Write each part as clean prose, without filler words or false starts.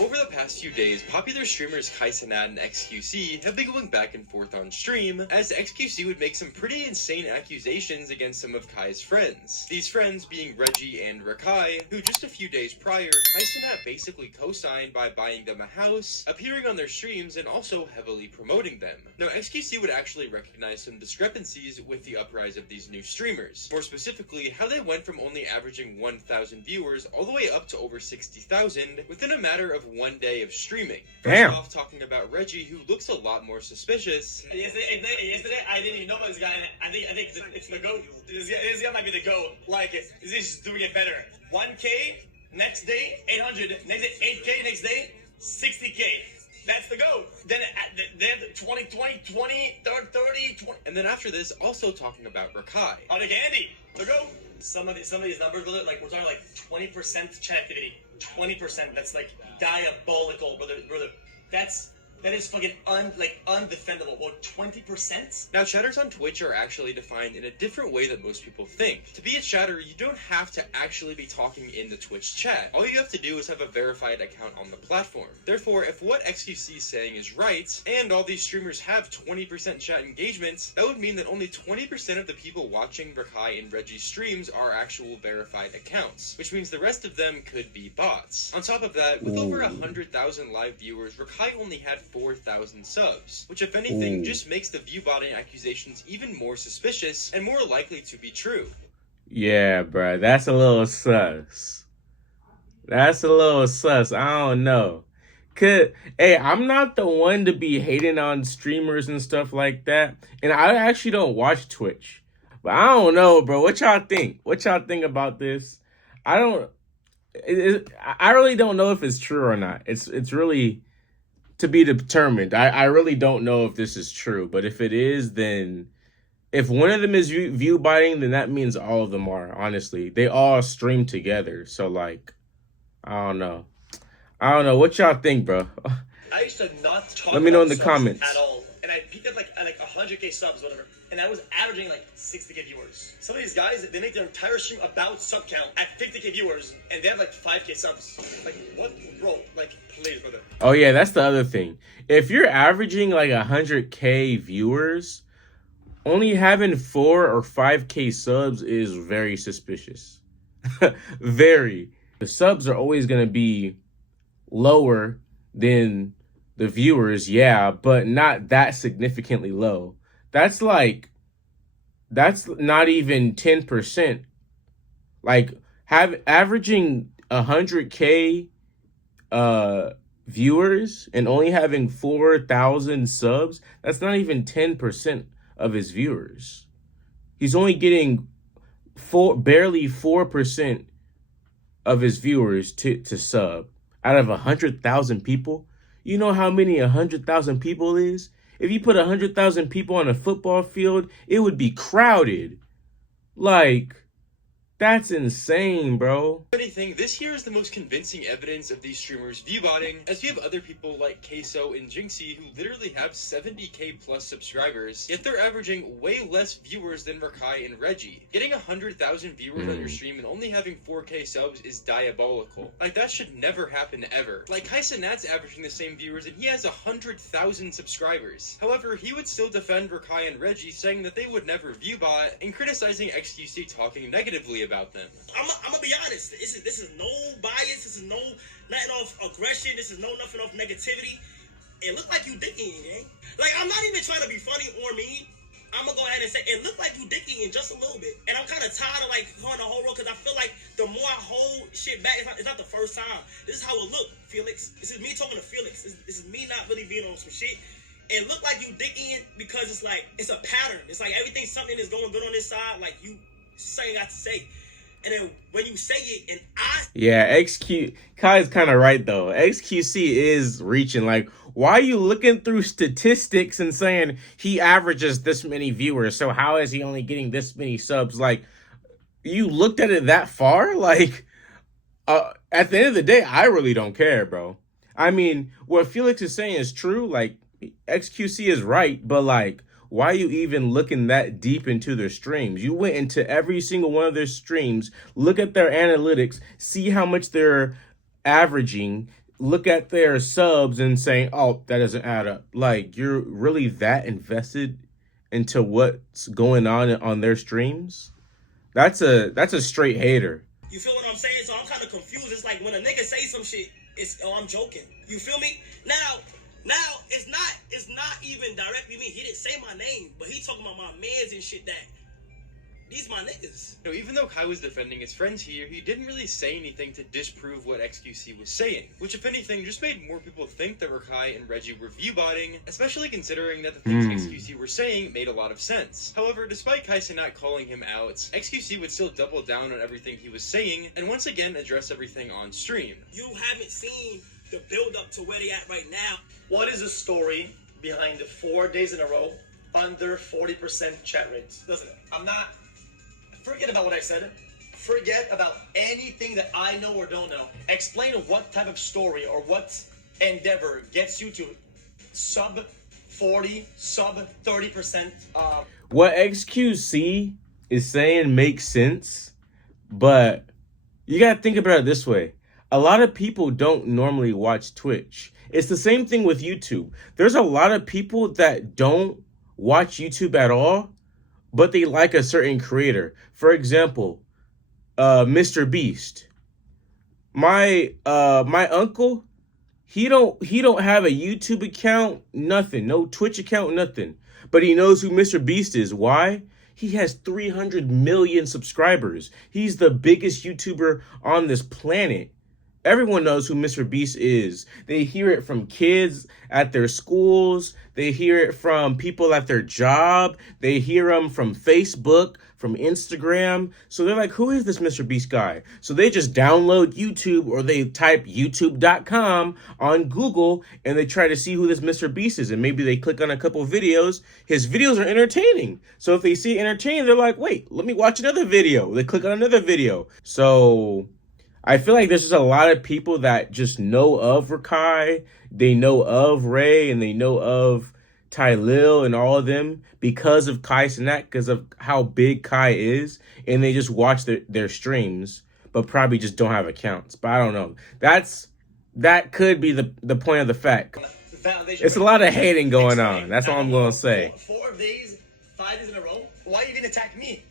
over the past few days, popular streamers Cenat and XQC have been going back and forth on stream, as XQC would make some pretty insane accusations against some of Kai's friends. These friends being Reggie and Rakai, who just a few days prior, Cenat basically co-signed by buying them a house, appearing on their streams, and also heavily promoting them. Now, XQC would actually recognize some discrepancies with the uprise of these new streamers. More specifically, how they went from only averaging 1,000 viewers all the way up to over 60,000 within a matter of one day of streaming. Damn. First off, talking about Reggie, who looks a lot more suspicious. Yesterday I didn't even know about this guy, and I think it's the GOAT. This guy might be the GOAT. Like, he's just doing it better. 1K, next day, 800, next day, 8K, next day, 60K. That's the GOAT. Then 20, 30, 20. And then after this, also talking about Rakai. Oh, the Andy, the GOAT. Some of these numbers, like, we're talking like 20% chat activity. 20%. That's like diabolical, brother. That is fucking undefendable. Well, 20%? Now, chatters on Twitch are actually defined in a different way than most people think. To be a chatter, you don't have to actually be talking in the Twitch chat. All you have to do is have a verified account on the platform. Therefore, if what XQC is saying is right, and all these streamers have 20% chat engagement, that would mean that only 20% of the people watching Rakai and Reggie's streams are actual verified accounts, which means the rest of them could be bots. On top of that, with over 100,000 live viewers, Rakai only had 4,000 subs, which if anything just makes the view botting accusations even more suspicious and more likely to be true. Yeah, bruh, that's a little sus. That's a little sus. I don't know. Hey, I'm not the one to be hating on streamers and stuff like that. And I actually don't watch Twitch. But I don't know, bro. What y'all think? What y'all think about this? I really don't know if it's true or not. It's really to be determined. I really don't know if this is true, but if it is, then if one of them is view biting, then that means all of them are, honestly. They all stream together. So, like, I don't know. What y'all think, bro? I used to not talk Let me know in about the subs comments. at all. And I peaked at like 100K subs, whatever. And I was averaging like 60K viewers. Some of these guys, they make their entire stream about sub count at 50K viewers, and they have like 5K subs. Like, what? Bro, like, please, brother. Oh, yeah, that's the other thing. If you're averaging like 100K viewers, only having 4 or 5K subs is very suspicious. Very. The subs are always going to be lower than the viewers, yeah, but not that significantly low. That's not even 10%. Like, averaging 100K viewers and only having 4,000 subs, that's not even 10% of his viewers. He's only getting barely 4% of his viewers to sub out of 100,000 people. You know how many 100,000 people is? If you put 100,000 people on a football field, it would be crowded. Like, that's insane, bro. If anything, this here is the most convincing evidence of these streamers view botting, as we have other people like Queso and Jinxie who literally have 70K plus subscribers, yet they're averaging way less viewers than Rakai and Reggie. Getting 100,000 viewers on your stream and only having 4K subs is diabolical. Like, that should never happen ever. Like, Cenat's averaging the same viewers and he has 100,000 subscribers. However, he would still defend Rakai and Reggie, saying that they would never view bot, and criticizing XQC talking negatively about them. I'm gonna be honest. This is no bias. This is no nothing off aggression. This is nothing off negativity. It looked like you dicking, eh? Like, I'm not even trying to be funny or mean. I'm gonna go ahead and say it looked like you dicking just a little bit. And I'm kind of tired of like going the whole road, because I feel like the more I hold shit back, it's not the first time. This is how it looked, Felix. This is me talking to Felix. This is me not really being on some shit. It looked like you dicking because it's like it's a pattern. It's like something is going good on this side. Like, you say got to say. And then when you say it, and yeah, Kai's kind of right though. XQC is reaching. Like, why are you looking through statistics and saying he averages this many viewers? So how is he only getting this many subs? Like, you looked at it that far? Like, at the end of the day, I really don't care, bro. I mean, what Felix is saying is true. Like, XQC is right, but like, why are you even looking that deep into their streams? You went into every single one of their streams, look at their analytics, see how much they're averaging, look at their subs and saying, "Oh, that doesn't add up." Like, you're really that invested into what's going on their streams? That's a straight hater. You feel what I'm saying? So I'm kind of confused. It's like when a nigga say some shit, it's I'm joking. You feel me? Now it's not even directly me. He didn't say my name, but he talking about my mans and shit that these my niggas. No, even though Kai was defending his friends here, he didn't really say anything to disprove what XQC was saying, which if anything just made more people think that Rakai and Reggie were view-botting, especially considering that the things XQC were saying made a lot of sense. However, despite Kai Cenat calling him out, XQC would still double down on everything he was saying, and once again address everything on stream. You haven't seen the build-up to where they at right now. What is the story behind the 4 days in a row under 40% chat rates? Listen, forget about what I said. Forget about anything that I know or don't know. Explain what type of story or what endeavor gets you to sub 40, sub 30%. What XQC is saying makes sense, but you gotta think about it this way. A lot of people don't normally watch Twitch. It's the same thing with YouTube. There's a lot of people that don't watch YouTube at all, but they like a certain creator. For example, Mr. Beast. My uncle, he don't have a YouTube account, nothing, no Twitch account, nothing. But he knows who Mr. Beast is. Why? He has 300 million subscribers. He's the biggest YouTuber on this planet. Everyone knows who Mr. Beast is. They hear it from kids at their schools. They hear it from people at their job. They hear him from Facebook, from Instagram. So they're like, who is this Mr. Beast guy? So they just download YouTube, or they type youtube.com on Google and they try to see who this Mr. Beast is. And maybe they click on a couple videos. His videos are entertaining. So if they see it entertaining, they're like, wait, let me watch another video. They click on another video. So I feel like there's just a lot of people that just know of Rakai, they know of Ray, and they know of Tylil and all of them because of Kai Cenat, because of how big Kai is, and they just watch their streams, but probably just don't have accounts. But I don't know. That could be the point of the fact. It's a lot of hating going on. That's all I'm going to say. 4 days, 5 days in a row? Why even attack me?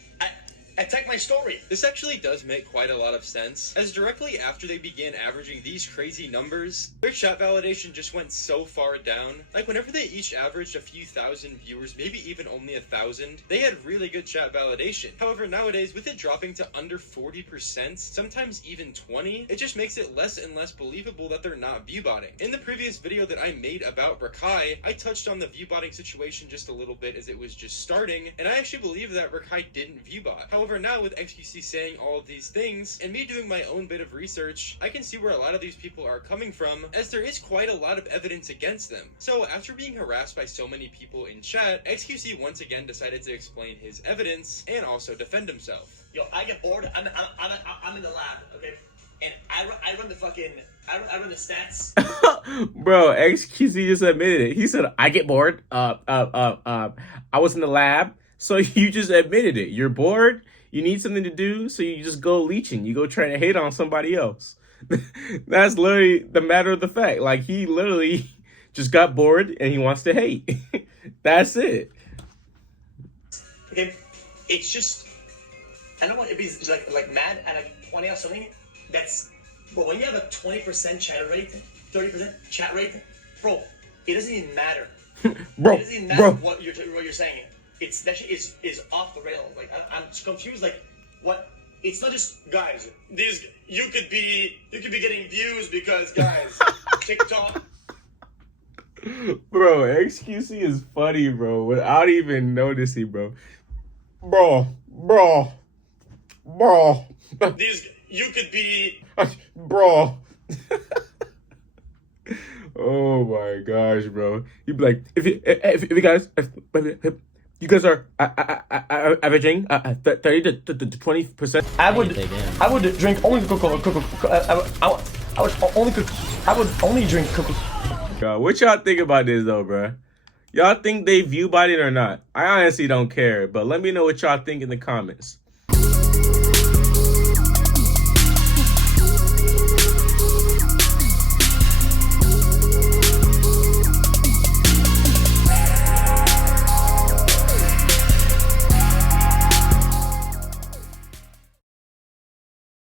Attack my story. This actually does make quite a lot of sense, as directly after they began averaging these crazy numbers, their chat validation just went so far down. Like, whenever they each averaged a few thousand viewers, maybe even only 1,000, they had really good chat validation. However, nowadays, with it dropping to under 40%, sometimes even 20%, it just makes it less and less believable that they're not view-botting. In the previous video that I made about Rakai, I touched on the view-botting situation just a little bit as it was just starting, and I actually believe that Rakai didn't view-bot. However, now with XQC saying all of these things, and me doing my own bit of research, I can see where a lot of these people are coming from, as there is quite a lot of evidence against them. So after being harassed by so many people in chat, XQC once again decided to explain his evidence and also defend himself. Yo, I get bored. I'm in the lab, okay? And I run the fucking, I run the stats. Bro, XQC just admitted it. He said, I get bored. I was in the lab. So you just admitted it. You're bored. You need something to do, so you just go leeching. You go try to hate on somebody else. That's literally the matter of the fact. Like, he literally just got bored and he wants to hate. That's it. Okay, it's just, I don't want to be like mad at like pointing out something that's, bro, when you have a 20% chat rate, 30% chat rate, bro, it doesn't even matter. Bro, it doesn't even matter what you're saying. It's that shit is off the rails. Like, I'm confused. Like, what? It's not just guys. These you could be getting views because guys, TikTok. Bro, XQC is funny, bro. Without even noticing, bro. Bro. These you could be. Bro. Oh my gosh, bro. You'd be like, if you guys. You guys are averaging 30 to 20%. I would drink only Coca-Cola. I would only drink Coca-Cola. God, what y'all think about this though, bro? Y'all think they view botted or not? I honestly don't care, but let me know what y'all think in the comments.